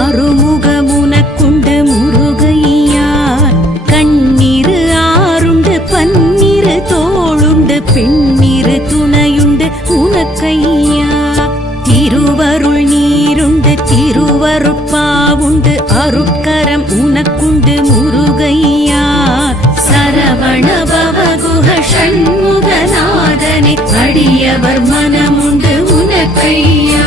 அருமுகமுனக்குண்டு முருகையா. கண்ணீரு ஆறுண்டு பன்னீரு தோளுண்டு பெண்ணீரு துணையுண்டு உனக்கையா. திருவருள் நீருண்டு திருவருட்பாவுண்டு அருட்கரம் உனக்குண்டு முருகையா. சரவண பவகுஹ ஷண்முகநாதனை அடியவர் மனமுண்டு உனக்கையா.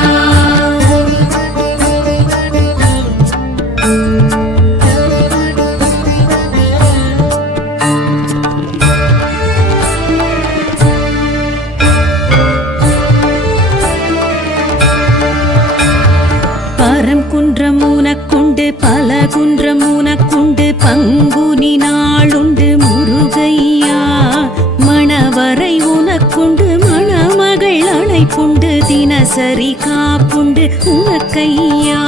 குன்றம் உனக்குண்டு பல குன்றம் உனக்குண்டு பங்குனி நாளுண்டு முருகையா. மணவரை உனக்குண்டு மணமகள் அழைப்புண்டு தினசரி காப்புண்டு உனக்கையா.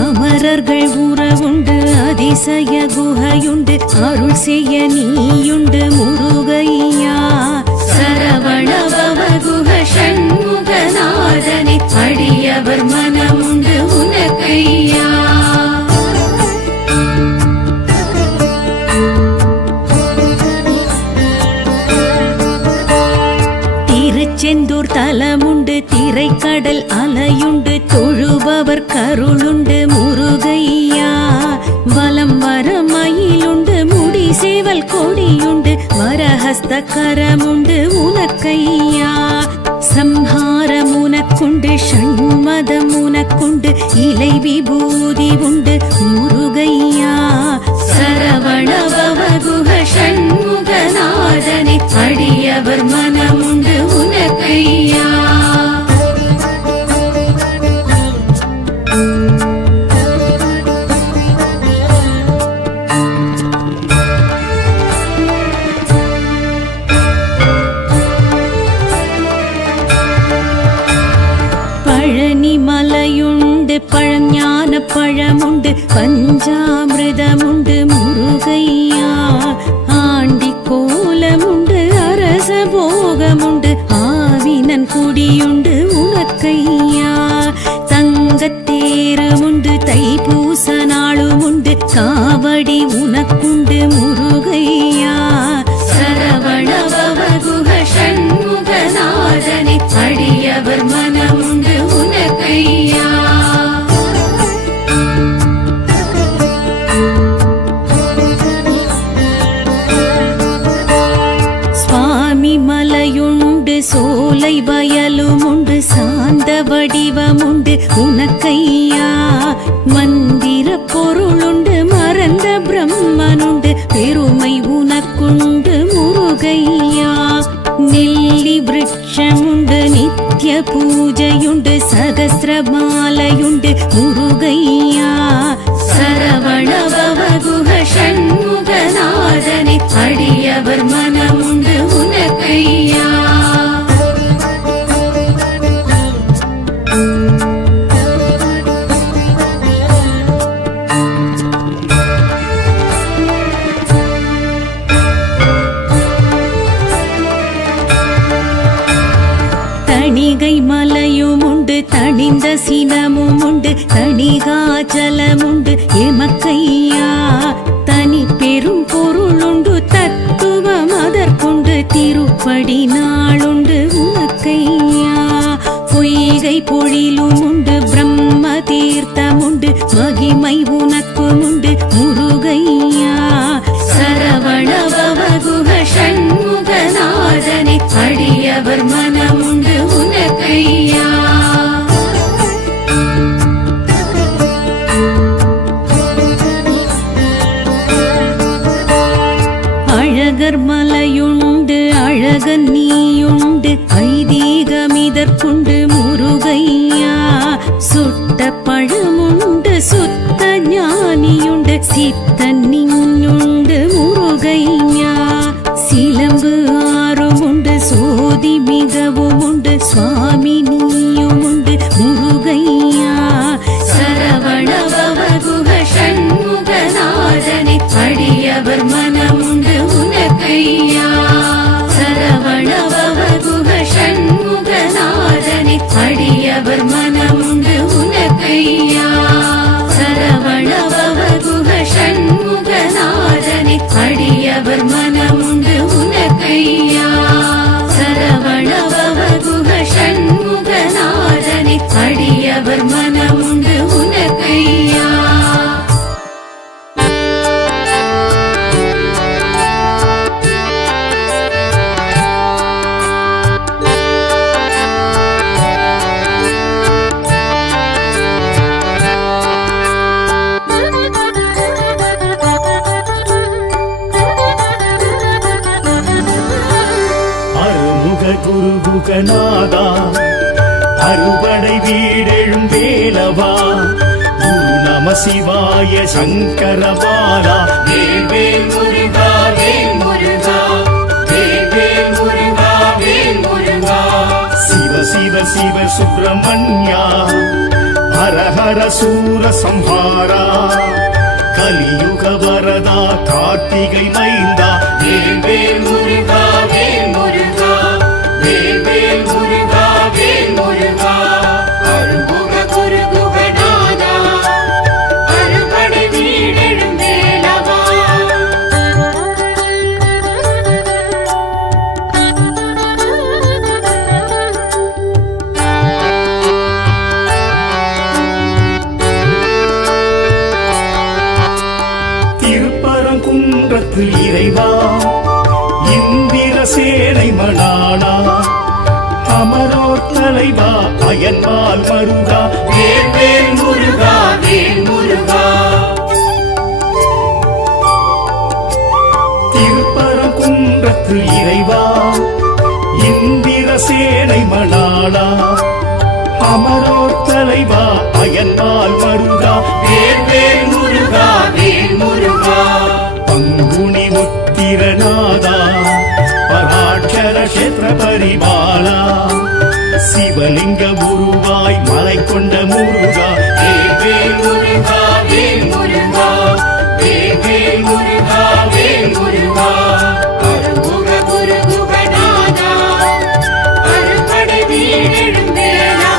அமரர்கள் உறவுண்டு அதிசய குகையுண்டு அருள் செய்ய நீயுண்டு முருகையா. சரவண பவகுஹ ஷண்முகநாதனை அடியவர் மனமுண்டு உனக்கையா. திருச்செந்தூர் தலமுண்டு திரைக்கடல் அலையுண்டு தொழுபவர் கருளுண்டு முருகையா. வலம் வர மயிலுண்டு முடி சேவல் கொடியுண்டு வரஹஸ்த கரமுண்டு உனக்கையா. சம்ஹாரம் உனக்குண்டு ஷண்மதம் உனக்குண்டு இலை விபூதி உண்டு முருகையா. சரவண பவகுஹ ஷண்முகநாதனை அடியவர் மனமுண்டு உனக்கையா. பழனிமலையுண்டு பழஞான பழமுண்டு பஞ்சாமிர்தமுண்டு முருகையா. ஆண்டி கோலமுண்டு அரச போகமுண்டு ஆவினன் குடியுண்டு உனக்கையா. தங்கத்தேருமுண்டு தைப்பூச நாளுமுண்டு காவடி உனக்குண்டு முருகையா. சரவண பவகுஹ ஷண்முகநாதனை அடியவர் மனமுண்டு உனக்கையா. சுவாமி மலையுண்டு சோலை வயலுமுண்டு சாந்த வடிவமுண்டு உனக்கையா. மந்திர பொருளுண்டு மறந்த பிரம்மனுண்டு பெருமை உனக்குண்டு முருகையா. நெல்லி விருட்சமுண்டு நித்ய பூஜையுண்டு சகஸ்ரமாலையுண்டு முருகையா. சரவண பவகுஹ ஷண்முகநாதனை அடியவர் மனமுண்டு உனக்கையா. தணிகை மலையுமுண்டு தணிந்த சினமுமுண்டு தணிகாச்சலமுண்டு எமக்கையா. தனி பெரும் பொருளுண்டு தத்துவம் அதற்குண்டு திருப்படி நாளுண்டு உனக்கையா. பொய்கை பொழிலுமுண்டு பிரம்ம தீர்த்தமுண்டு மகிமை உனக்குமுண்டு முருகையா. சரவண பவகுஹ ஷண்முகநாதனை அடியவர் மனமுண்டு உனக்கையா. அழகர் மலையுண்டு அழகன் நீயுண்டு ஐதீகமிதற்குண்டு முருகையா. சுட்ட பழமுண்டு சுத்த ஞானியுண்டு சித்தன் நீயுண்டு முருகையா. சிலம்பு ஆறுமுண்டு சோதி மிகவும் உண்டு சுவாமி நீயுமுண்டு முருகையா. சரவண பவகுஹ ஷண்முகநாதனை அடியவர் மனமுண்டு உனக்கையா. சரவண பவகுஹ ஷண்முகநாதனை அடியவர் மனமுண்டு உனக்கையா. ஆறுமுகநாதா அறுபடை வீடெழும் வேலவா குரு நம சிவாய சங்கரபாலா வேல் முருகா வேல் முருகா வேல் முருகா வேல் முருகா சிவ சிவ சிவ சுப்பிரமணியா ஹர ஹர சூர சம்ஹாரா கலியுக வரதா கார்த்திகை மைந்தா வேல் முருகா வேல் முருகா வேல் முருகா வேல் முருகா அருமுக குரு குகநாதா அறுபடை வீடெழும் வேலவா திருப்பரங்குன்றத்து இறைவா இந்திர சேனை மணாளா அமரோர் தலைவா அயன்பால் மருகா வேல் முருகா வேல் முருகா திருப்பரங்குன்றத்து இறைவா இந்திர சேனை மணாளா அமரோர் தலைவா அயன்பால் மருகா வேல் முருகா வேல் முருகா பங்குனி உத்திரநாதா பராட்சர கஷேத்திர பரிபாலா சிவலிங்க உருவாய் மலை கொண்ட முருகா வேல் முருகா வேல் முருகா வேல் முருகா வேல் முருகா அருமுக குரு குகநாதா அறுபடை வீடெழும் வேலவா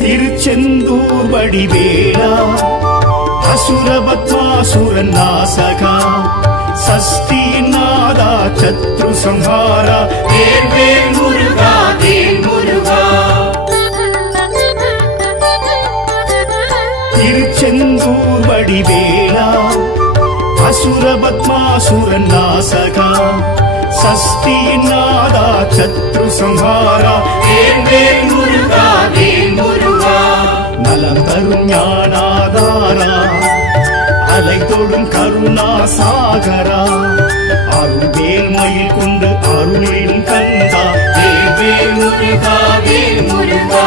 திருச்செந்தூர் வடிவேலா அசுரபத்மாசுரன் நாசகா சஷ்டியின் நாதா சத்ரு சம்ஹாரா வேல் முருகா வேல் முருகா திருச்செந்தூர் வடிவேலா அசுரபத்மாசுரன் நாசகா சஷ்டியின் நாதா சத்ரு சம்ஹாரா வேல் முருகா வேல் முருகா நலம் தரும் ஞானாதாரா அலை தொடும் கருணா சாகரா அருள்வேல் மயில் கொண்டு அருளின் கந்தா வேல் முருகா வேல் முருகா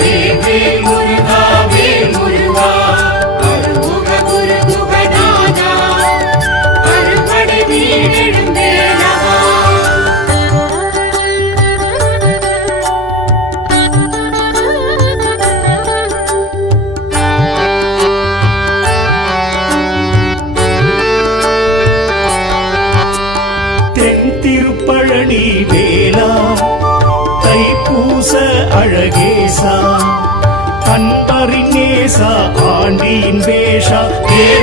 வேல் முருகா வேல் முருகா அருமுக குரு குகநாதா அறுபடை வீடெழும் வேலவா தென் திருப்பழனி வேலா தைப்பூச அழகேசா கண்பறிஞேசா ஆண்டியின் வேஷா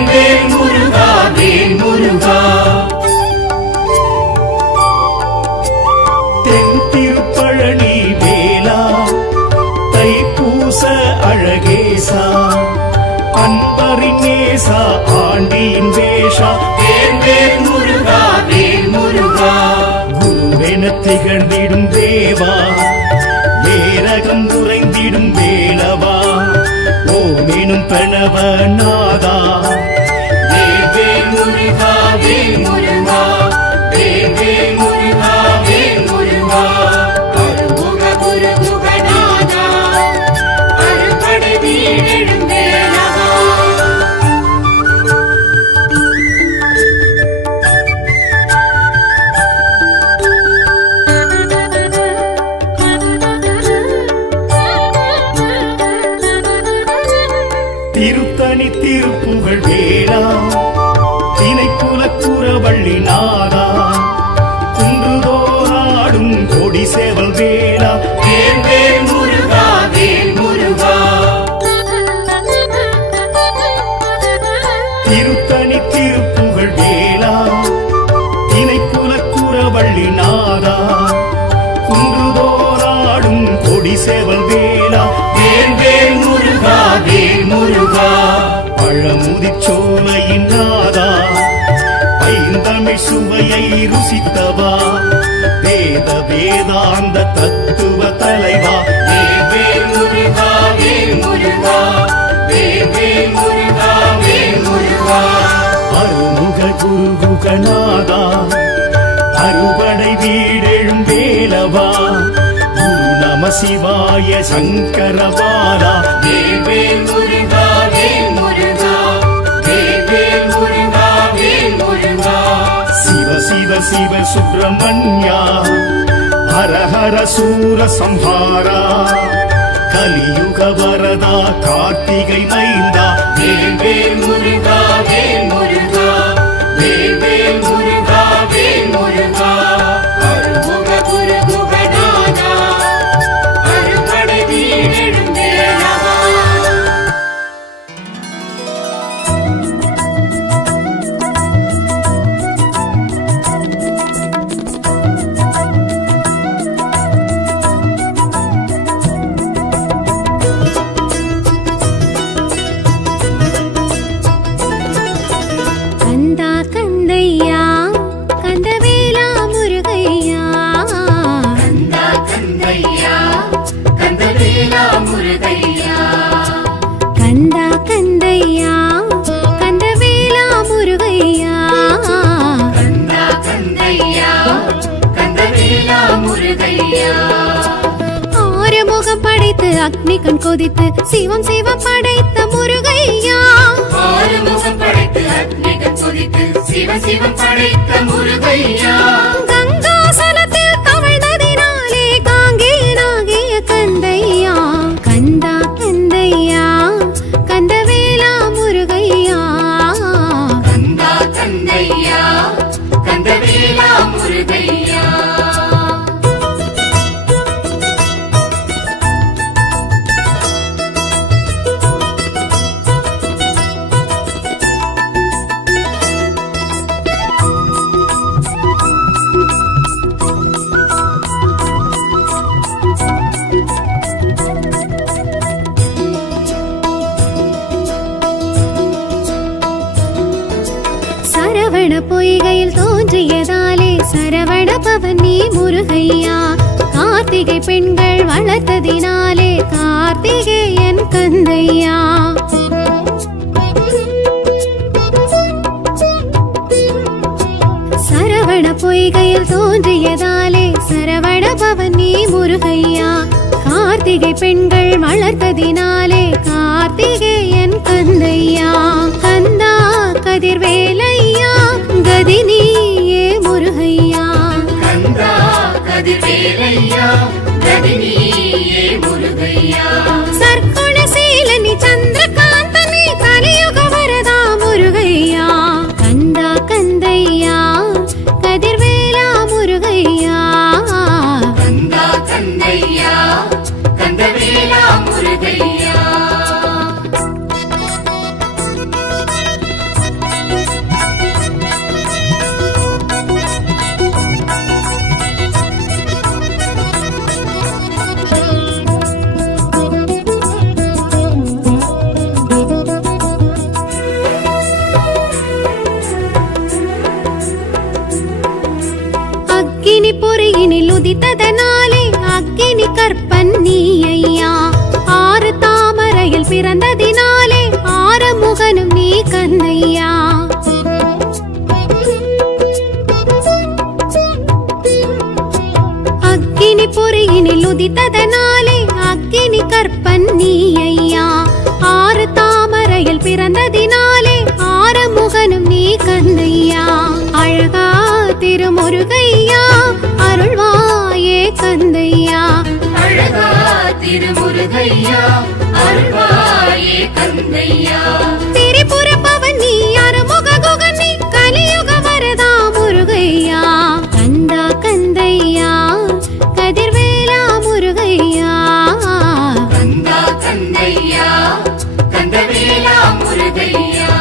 வேல் முருகா வேல் முருகா தென் திருப்பழனி வேலா தைப்பூச அழகேசா அன்பறிஞேசா ஆண்டியின் வேஷா வேல் முருகா வேல் முருகா குருவென திகழ்ந்திடும் தேவா வேரகம் உறைந்திடும் வேலவா ஓமெனும் பிரணவ நாதா வேல் முருகா வேல் முருகா வேல் முருகா வேல் முருகா அருமுக குரு குகநாதா அறுபடை வீடெழும் வேலவா திருத்தணி திருப்புகழ் வேளா திணைக்குலக்குறவள்ளி நாதா குன்றுதோறாடும் கொடி சேவல் வேளா வேல் முருகா வேல் முருகா திருத்தணி திருப்புகழ் வேளா திணைக்குலக்குறவள்ளி நாதா குன்றுதோறாடும் கொடி சேவல் வேளா வேல் முருகா வேல் முருகா பழமுதிர்ச்சோலையின் நாதா ஐந்தமிழ் சுவையை ருசித்தவா வேத வேதாந்த தத்துவ தலைவா ஷண்முகநாதா அறுபடை வீடெழும் வேலவா குரு நம சிவாய சங்கரபாலா வேல் வேல் முருகா வேல் முருகா வேல் வேல் முருகா வேல் முருகா சிவ சிவ சிவ சுப்பிரமணியா ஹர ஹர சூர சம்ஹாரா கலியுக வரதா கார்த்திகை மைந்தா வேல் வேல் முருகா வேல் முருகா வேல் வேல் முருகா வேல் முருகா அருமுக குரு குகநாதா அறுபடை வீடெழும் வேலவா கந்தா கந்தையா கந்தவேலா முருகையா கந்தா கந்தையா கந்தவேலா முருகையா கந்தா கந்தையா கந்தவேலா முருகையா கந்தா கந்தையா கந்தவேலா முருகையா ஆறுமுகம் படைத்து அக்னி கண் கொதித்து சிவம் சிவம் படைத்த முருகையா ஆறுமுகம் படைத்து அக்னிகள் கொதித்து சிவ சிவம் படைத்த முருகையா கங்காசலத்தில் தவழ்ந்ததினாலே காங்கேயனாகிய கந்தையா கந்தா கந்தையா கந்தவேலா முருகையா கந்தா கந்தையா கந்தவேலா முருகையா சரவண பொய்கையில் தோன்றியதாலே சரவண பவன் நீ முருகையா கார்த்திகை பெண்கள் வளர்த்ததினாலே கார்த்திகேயன் கந்தையா சரவண பொய்கையில் தோன்றியதாலே சரவண பவன் நீ முருகையா கார்த்திகை பெண்கள் வளர்த்ததினாலே கார்த்திகேயன் கந்தையா கந்தா கதிர்வேலையா கதினியே முருகையா கந்தா கதிர்வேலையா கதினியே முருகையா சர்க்குணசீலனி சந்திரகாந்தனி கலியுக வரதா முருகையா கந்தா கந்தையா கதிர்வேலா முருகையா கந்தா கந்தையா கந்தவேலா முருகையா அக்கினி பொறியினில் உதித்ததனாலே அக்கினி கற்பன் நீ ஐயா ஆறு தாமரையில் பிறந்ததினாலே ஆறுமுகனும் நீ கந்தையா அக்கினி பொறியினில் உதித்ததனாலே அக்கினி கற்பன் நீ ஐயா ஆறு தாமரையில் பிறந்ததினாலே ஆறுமுகனும் நீ கந்தையா அழகா திருமுருகையா அருள்வாயே கந்தையா அழகா திருமுருகையா அருள்வாயே கந்தையா திரிபுர பவன் நீ அறுமுக குகன் நீ கலியுக வரதா முருகையா கந்தா கந்தையா கதிர்வேலா முருகையா கந்தா கந்தையா கந்தவேலா முருகையா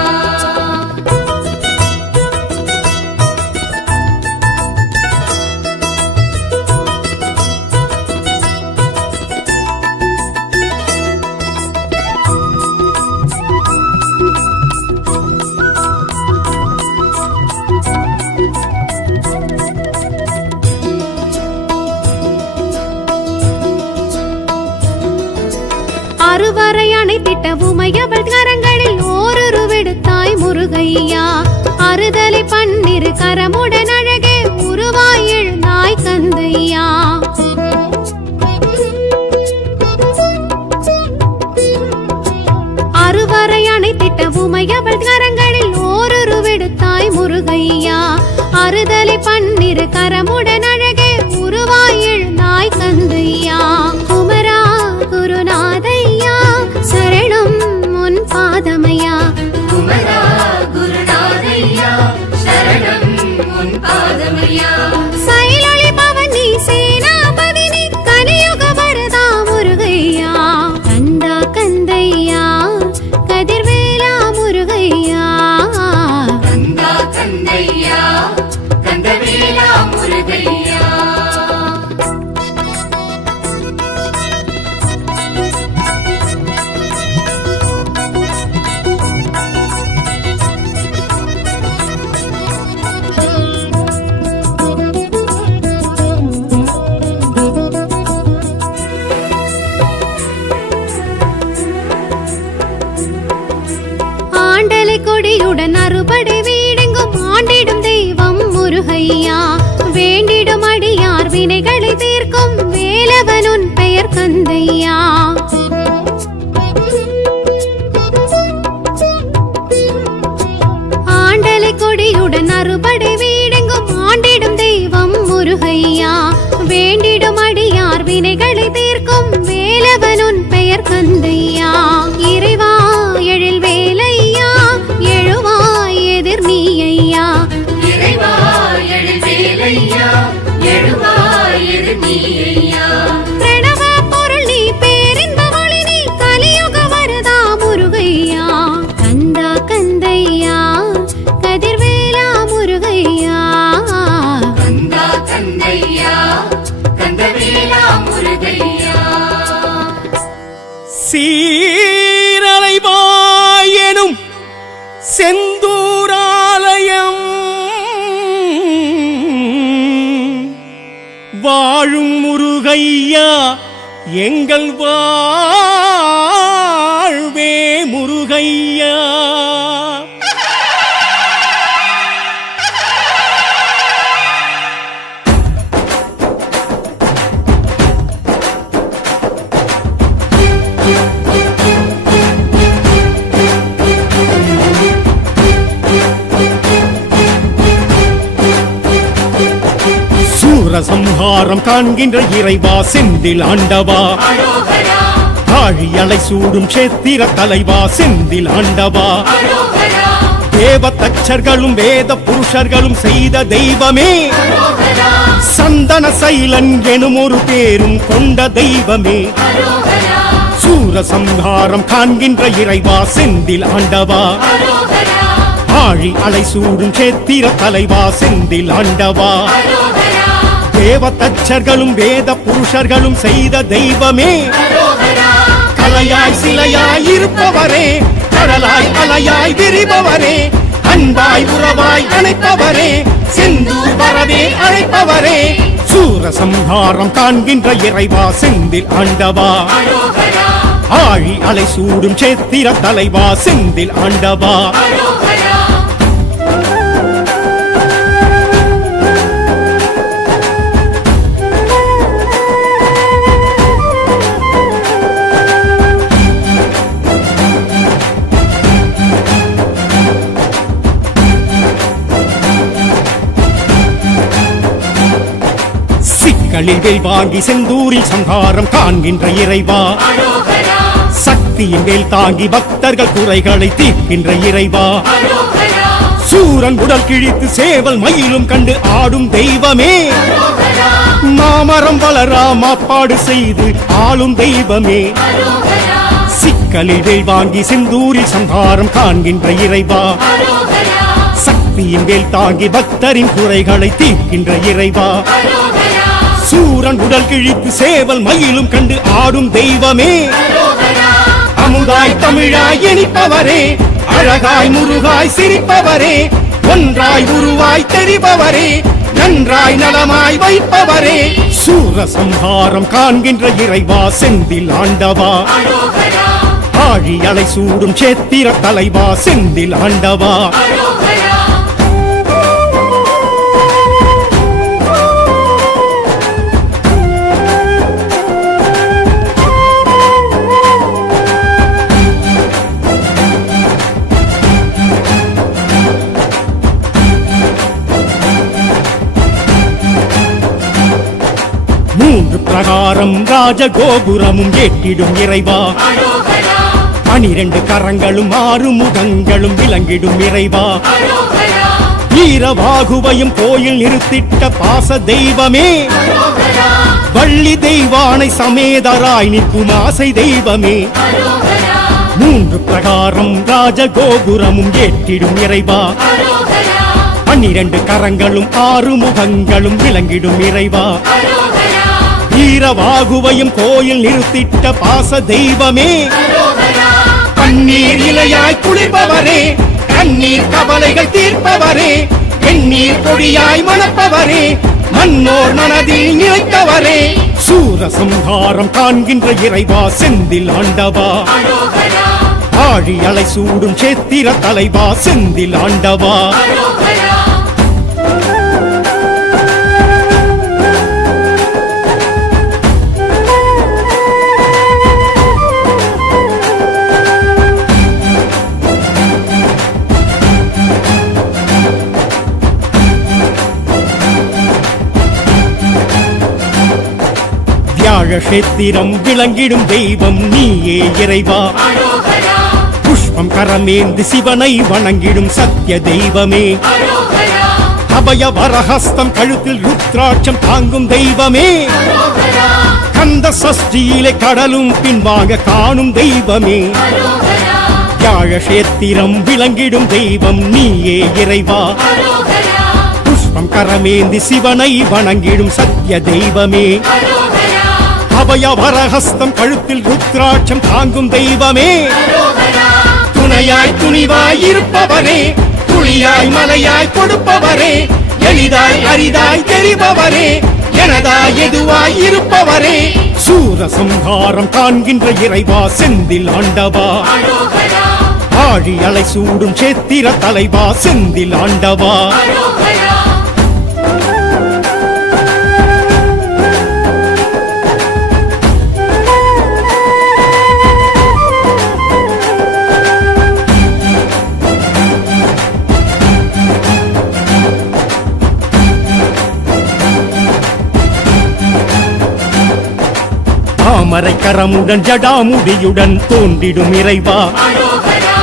கொடியுடன் அறுபடை வீடெங்கும் ஆண்டிடும் தெய்வம் முருகையா வேண்டிடும் அடியார் வினைகளை தீர்க்கும் வேலவனுன் பெயர் கந்தையா ஆண்டலை கொடியுடன் அறுபடை வீடெங்கும் ஆண்டிடும் தெய்வம் முருகையா வேண்டிடும் அடியார் வினைகளை தீர்க்கும் வேலவனுன் பெயர் கந்தையா இறைவா எழில் வேலையா எழுவாய் எதிர் நீ ஐயா இறைவா எழில் வேலையா எழுவாய் எதிர் நீ ஐயா பிரணவ பொருள் நீ பேரின்ப ஒளி நீ கலியுக வரதா முருகையா கந்தா கந்தையா கதிர்வேலா முருகையா கந்தா கந்தையா கந்தவேலா முருகையா சீரலைவாயெனும் செந்தூராலயம் வாழும் முருகையா எங்கள் வாழ்வே முருகையா சூரசம்ஹாரம் காண்கின்ற இறைவா செந்தில் ஆண்டவா அரோகரா ஆழியலை சூடும் சேத்திர தலைவா செந்தில் ஆண்டவா அரோகரா தேவ தச்சர்களும் வேத புருஷர்களும் செய்த தெய்வமே அரோகரா சந்தன சைலன் எனும் ஒரு பேரும் கொண்ட தெய்வமே அரோகரா சூரசம்ஹாரம் காண்கின்ற இறைவா செந்தில் ஆண்டவா அரோகரா ஆழி அலை சூடும் சேத்திர தலைவா செந்தில் ஆண்டவா அரோகரா தேவ தச்சர்களும் வேத புருஷர்களும் செய்த தெய்வமே அரோகரா கலையாய் சிலையாய் இருப்பவரே கடலாய் அலையாய் விரிபவரே அன்பாய் உறவாய் அழைப்பவரே செந்தூர் வரவே அழைப்பவரே சூரசம்ஹாரம் காண்கின்ற இறைவா செந்தில் ஆண்டவா அரோகரா ஆழி அலை சூடும் சேத்திர தலைவா செந்தில் ஆண்டவா அரோகரா சிக்கலில் வேல் வாங்கி செந்தூரில் சம்ஹாரம் காண்கின்ற இறைவா அரோகரா சக்தியின் மேல் தாங்கி பக்தர்கள் குறைகளை தீர்க்கின்ற இறைவா அரோகரா சூரன் உடல் கிழித்து சேவல் மயிலும் கண்டு ஆடும் தெய்வமே அரோகரா மாமரம் வளரா மாப்பாடு செய்து ஆளும் தெய்வமே அரோகரா சிக்கலில் வேல் வாங்கி செந்தூரில் சம்ஹாரம் காண்கின்ற இறைவா அரோகரா சக்தியின் மேல் தாங்கி பக்தரின் குறைகளை தீர்க்கின்ற இறைவா அரோகரா சூரன் உடல் கிழித்து சேவல் மயிலும் கண்டு ஆடும் தெய்வமே அரோகரா அமுதாய் தமிழாய் இனிப்பவரே அழகாய் முருகாய் சிரிப்பவரே ஒன்றாய் உருவாய் தெரிபவரே நன்றாய் நலமாய் வைப்பவரே சூரசம்ஹாரம் காண்கின்ற இறைவா செந்தில் ஆண்டவா அரோகரா ஆழி அலை சூடும் சேத்திர தலைவா செந்தில் ஆண்டவா அரோகரா மூன்று பிரகாரம் ராஜகோபுரமும் ஏற்றிடும் இறைவா அரோகரா 12 கரங்களும் 6 முகங்களும் விளங்கிடும் இறைவா அரோகரா வீரவாகுவையும் கோயில் நிறுத்திட்ட பாச தெய்வமே அரோகரா வள்ளி தெய்வானை சமேதராய் நிற்கும் ஆசை தெய்வமே அரோகரா மூன்று பிரகாரம் ராஜகோபுரமும் ஏற்றிடும் இறைவா அரோகரா 12 கரங்களும் 6 முகங்களும் விளங்கிடும் இறைவா அரோகரா வீரவாகுவையும் கோயில் நிறுத்திட்ட பாச தெய்வமே அரோகரா கண்ணீர் இலையாய் குளிர்பவரே கண்ணீர் கவலைகள் தீர்ப்பவரே எண்ணீர் பொடியாய் மணப்பவரே மன்னோர் மனதில் நினைத்தவரே சூரசம்ஹாரம் காண்கின்ற இறைவா செந்தில் ஆண்டவா அரோகரா ஆழி அலை சூடும் சேத்திர தலைவா செந்தில் ஆண்டவா அரோகரா வியாழக்ஷேத்திரம் விளங்கிடும் தெய்வம் நீயே இறைவா அரோகரா புஷ்பம் கரமேந்து சிவனை வணங்கிடும் சத்திய தெய்வமே அரோகரா அபய வரஹஸ்தம் கழுத்தில் ருத்ராட்சம் தாங்கும் தெய்வமே அரோகரா கந்த சஷ்டியிலே கடலும் பின்வாங்க காணும் தெய்வமே அரோகரா வியாழக்ஷேத்திரம் விளங்கிடும் தெய்வம் நீயே இறைவா அரோகரா புஷ்பம் கரமேந்தி சிவனை வணங்கிடும் சத்திய தெய்வமே அரோகரா அபய வரஹஸ்தம் கழுத்தில் ருத்ராட்சம் தாங்கும் தெய்வமே அரோகரா துணையாய் துணிவாய் இருப்பவரே துளியாய் மலையாய் கொடுப்பவரே எளிதாய் அரிதாய் தெரிபவரே எனதாய் எதுவாய் இருப்பவரே சூரசம்ஹாரம் காண்கின்ற இறைவா செந்தில் ஆண்டவா அரோகரா ஆழி அலை சூடும் சேத்திர தலைவா செந்தில் ஆண்டவா அரோகரா தாமரை கரமுடன் ஜடாமுடியுடன் தோன்றிடும் இறைவா அரோகரா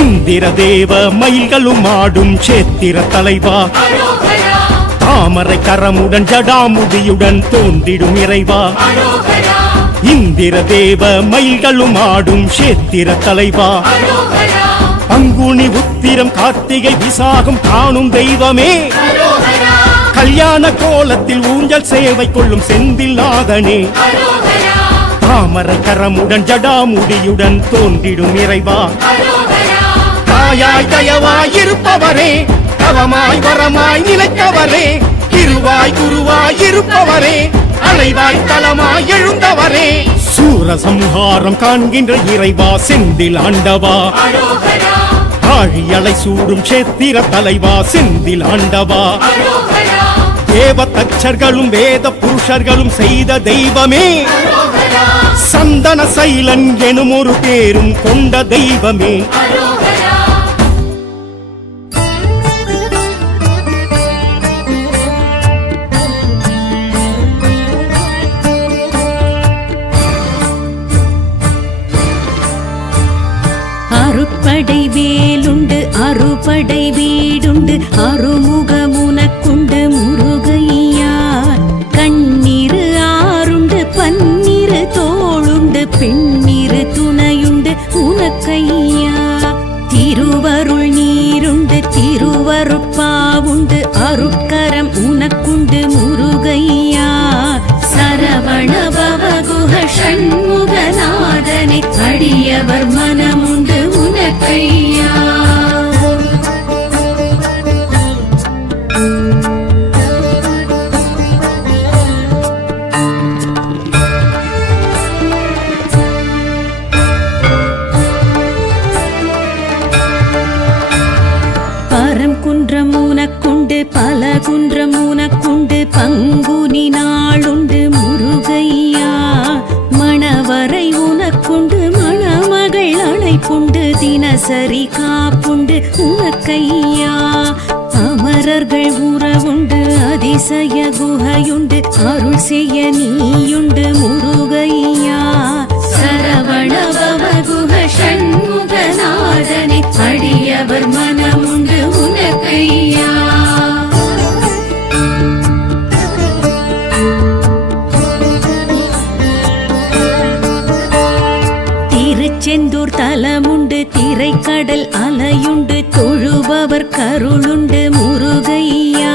இந்திர தேவ மயில்களும் ஆடும் சேத்திர தலைவா அரோகரா தாமரை கரமுடன் ஜடாமுடியுடன் தோன்றிடும் இறைவா அரோகரா இந்திர தேவ மயில்களும் ஆடும் சேத்திர தலைவா அரோகரா பங்குனி உத்திரம் கார்த்திகை விசாகம் காணும் தெய்வமே அரோகரா கல்யாண கோலத்தில் ஊஞ்சல் சேவை கொள்ளும் செந்தில் நாதனே அரோகரா தாமரை கரமுடன் ஜடாமுடியுடன் தோன்றிடும் இறைவா அரோகரா தாயாய் தயவாய் இருப்பவரே தவமாய் வரமாய் நிலைத்தவரே திருவாய் குருவாய் இருப்பவரே அலைவாய் தலமாய் எழுந்தவரே சூரசம்ஹாரம் காண்கின்ற இறைவா செந்தில் ஆண்டவா அரோகரா ஆழி அலை சூடும் சேத்திர தலைவா செந்தில் ஆண்டவா அரோகரா தேவ தச்சர்களும் வேத புருஷர்களும் செய்த தெய்வமே அரோகரா சந்தன சைலன் எனும் ஒரு பேரும் கொண்ட தெய்வமே அரோகரா அறுபடை வேலுண்டு அறுபடை வீடுண்டு அறுமுகமுனக்குண்டு முருகையா கண்ணீரு ஆறுண்டு பன்னிரு தோளுண்டு பெண்ணிரு துணையுண்டு உனக்கையா திருவருள் நீருண்டு திருவருட்பாவுண்டு அருட்கரம் உனக்குண்டு முருகையா சரவண பவகுஹ ஷண்முகநாதனை அடியவர் மனமுண்டு உனக்கையா பரம் குன்றம் உனக்குண்டு பல குன்றம் உனக்குண்டு பங்குனி நாளுண்டு முருகையா மணவரை உனக்குண்டு மணமகள் அழைப்புண்டு தினசரி காப்புண்டு உனக்கையா அமரர்கள் உறவுண்டு அதிசய குகையுண்டு அருள் செய்ய நீயுண்டு முருகையா சரவண பவகுஹ ஷண்முகநாதனை அடியவர் மனமுண்டு உனக்கையா திருச்செந்தூர் தலமுண்டு திரைக்கடல் அலையுண்டு தொழுபவர் கருளுண்டு முருகையா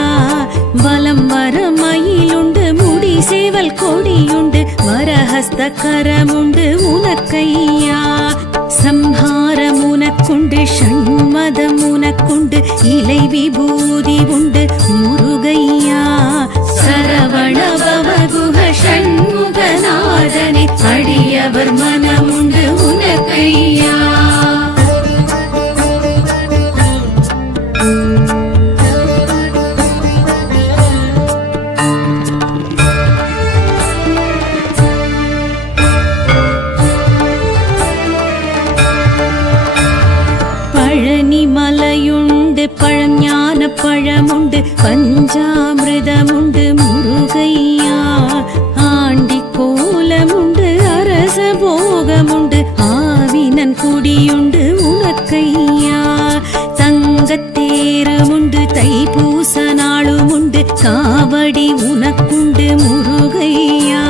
வலம் வர மயிலுண்டு முடி சேவல் கொடியுண்டு வரஹஸ்த கரமுண்டு உனக்கையா சம்ஹாரம் உனக்குண்டு ஷண்மதம் உனக்குண்டு இலை விபூதி உண்டு முருகையா சரவண பவகுஹ ஷண்முகநாதனை அடியவர் மனமுண்டு உனக்கையா மலையுண்டு பழஞான பழமுண்டு பஞ்சாமிர்தமுண்டு முருகையா ஆண்டி கோலமுண்டு அரச போகமுண்டு ஆவினன் குடியுண்டு உனக்கையா தங்கத்தேருமுண்டு தைப்பூச நாளுமுண்டு காவடி உனக்குண்டு முருகையா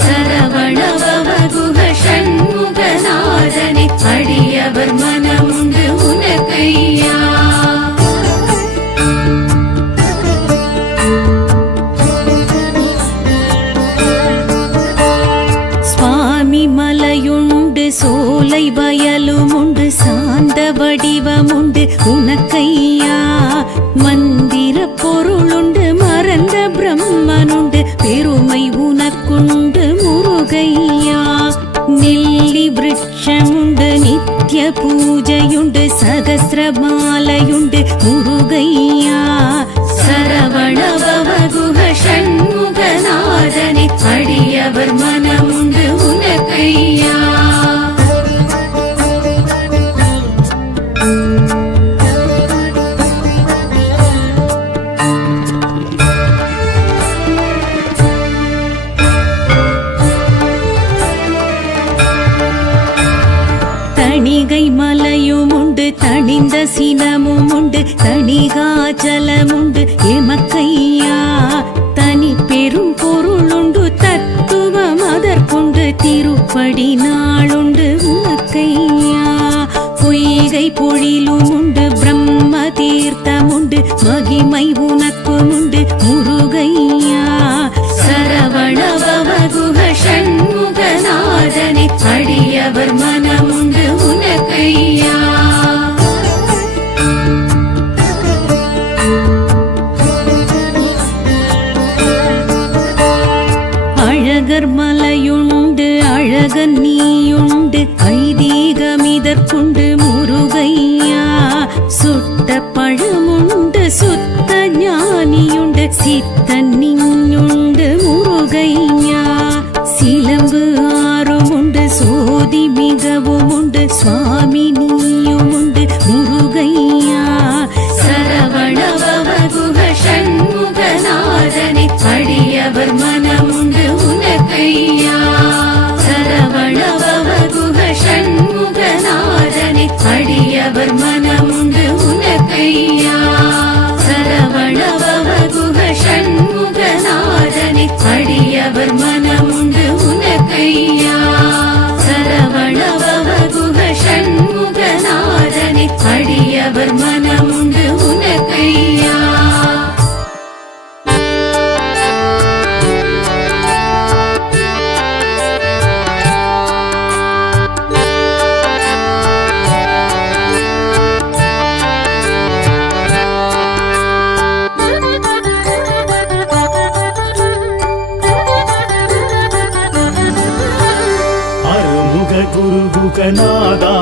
சரவண பவகுக ஷண்முகநாதனே அடியவர் மனமுண்டு உனக்கையா சுவாமி மலையுண்டு சோலை வயலுமுண்டு சாந்த வடிவமுண்டு உனக்கையா மந்திர பொருளுண்டு மறந்த பிரம்மனுண்டு பெருமை உனக்குண்டு முருகையா நெல்லி விருட்சமுண்டு நித்ய பூஜையுண்டு சகசிரமாலையுண்டு முருகையா சரவண பவகுக ஷண்முகநாதனே அடியவர் மனமுண்டு உனக்கையா தணிகை மலையுமுண்டு தணிந்த சினமுமுண்டு தணிகாச்சலமுண்டு எமக்கையா தனி பெரும் பொருளுண்டு தத்துவம் அதற்குண்டு திருப்படி நாளுண்டு உனக்கையா பொய்கை பொழிலுமுண்டு பிரம்ம தீர்த்தமுண்டு மகிமை உனக்குமுண்டு முருகையா சரவண பவகுக ஷண்முகநாதனே அடியவர் மனமுண்டு உனக்கையா அழகர் மலையுண்டு அழகன் நீயுண்டு ஐதீகமிதற்குண்டு முருகையா சுட்ட பழமுண்டு சுத்த ஞானியுண்டு சித்தன் நீயுண்டு முருகையா சிலம்பு ஆறுமுண்டு சோதி மிகவும் உண்டு சுவாமி நீயுமுண்டு முருகையா சரவண பவகுக ஷண்முகநாதனே அடியவர் மனமுண்டு உனக்கையா சரவண பவகுக ஷண்முகநாதனே அடியவர் மனமுண்டு உனக்கையா சரவண பவகுக ஷண்முகநாதனே அடியவர் மனமுண்டு உனக்கையா சரவண பவகுக ஷண்முகநாதனே அடியவர் மனமுண்டு உனக்கையா குருகுகநாதா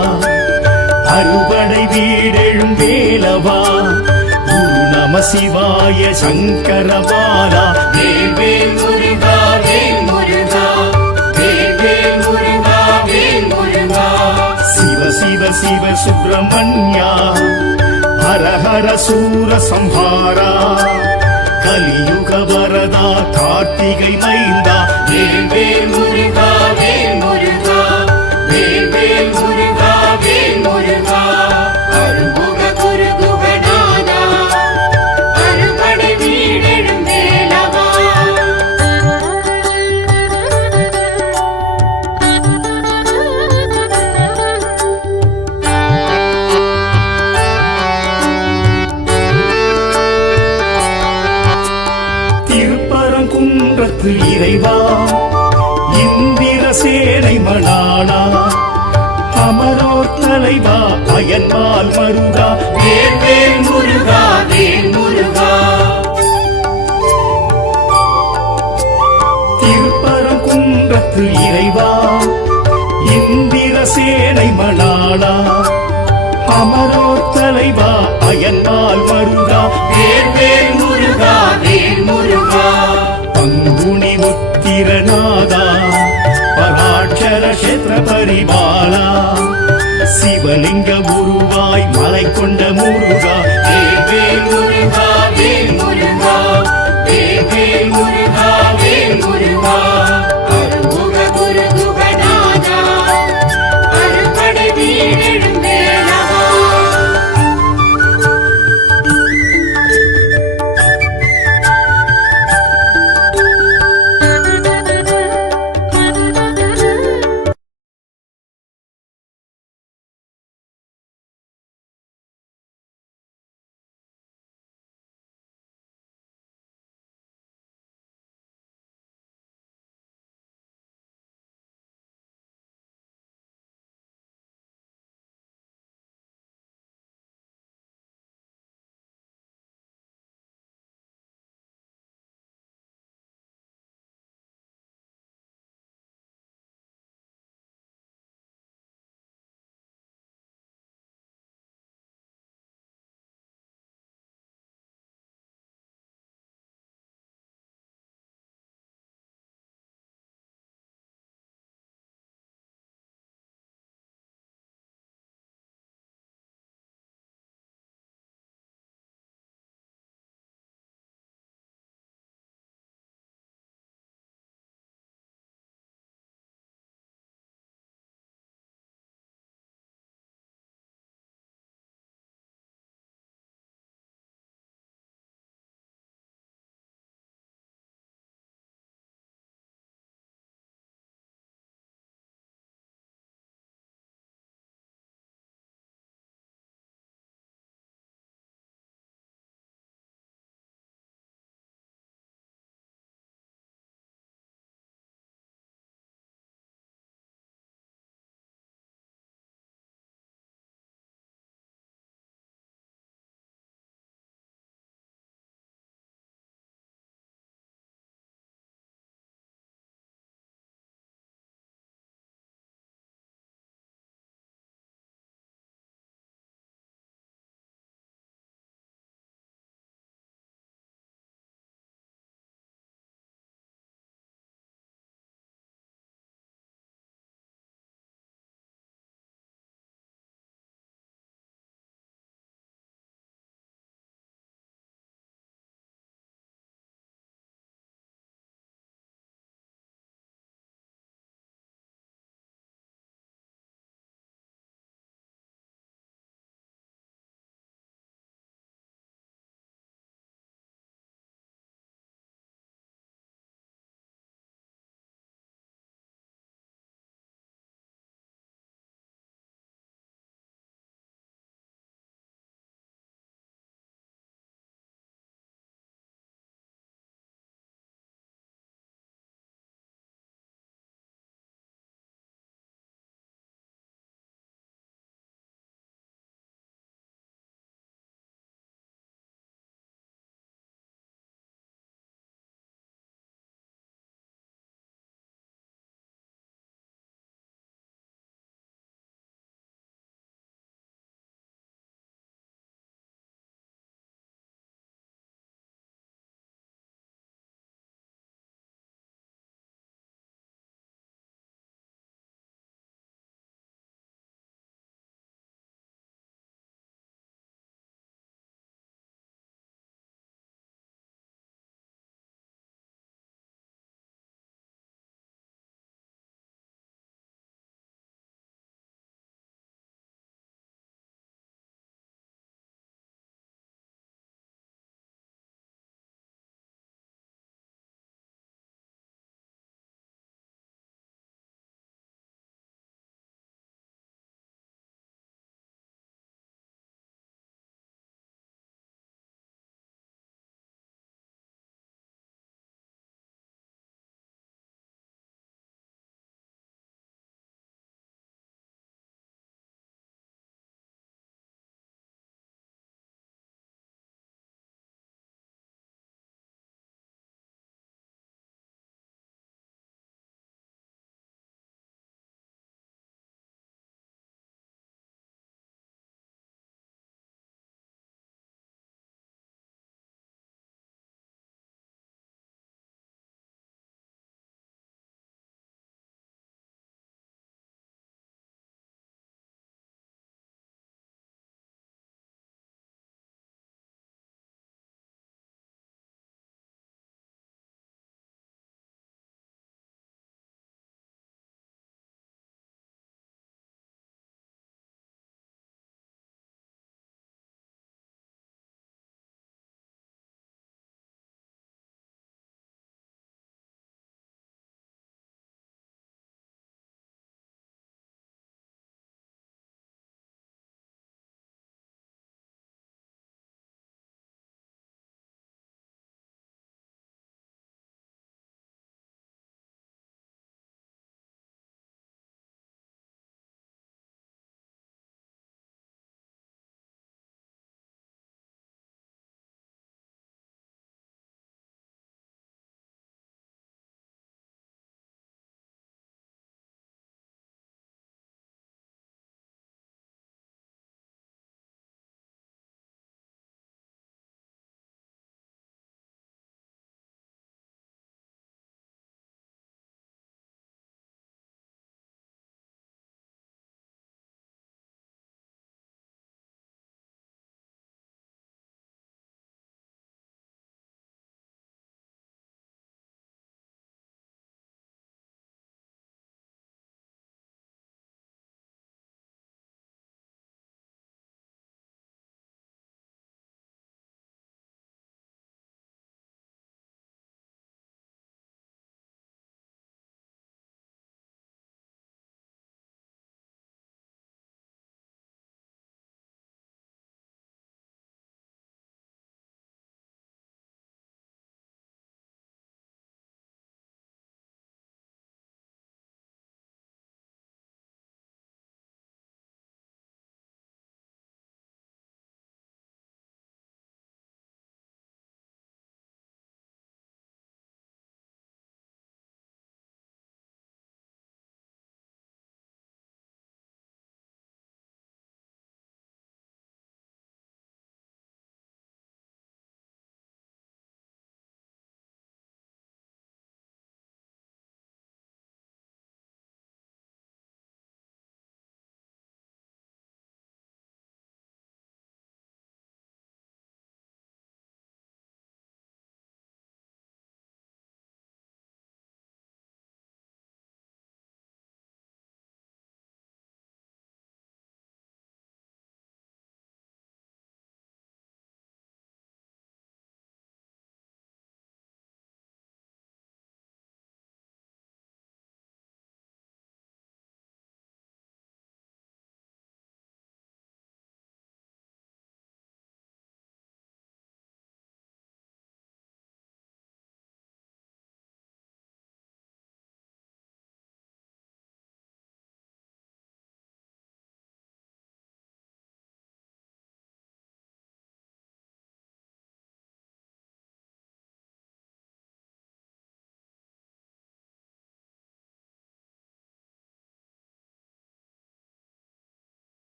அறுபடை வீடெழும் வேலவா குரு நம சிவாய சங்கரபாலா வேல் முருகா வேல் முருகா வேல் முருகா வேல் முருகா சிவ சிவ சிவ சுப்பிரமணியா ஹர ஹர சூர சம்ஹாரா கலியுக வரதா கார்த்திகை மைந்தா வேல் முருகா வேல் முருகா வேல் முருகா வேல் முருகா அருள்முக குருகுகநாதா அறுபடை வீடெழும் வேலவா திருப்பரங்குன்றத்து இறைவா இந்திர சேனை மணாளா அமரோர் தலைவா அயன்பால் மருகா வேல் முருகா வேல் முருகா திருப்பரங்குன்றத்து இறைவா இந்திர சேனை மணாளா அமரோர் தலைவா அயன்பால் மருகா வேல் முருகா வேல் முருகா பங்குனி உத்திரநாதா பராட்சர கஷேத்திர பரிபாலா சிவலிங்க உருவாய் மலை கொண்ட முருகா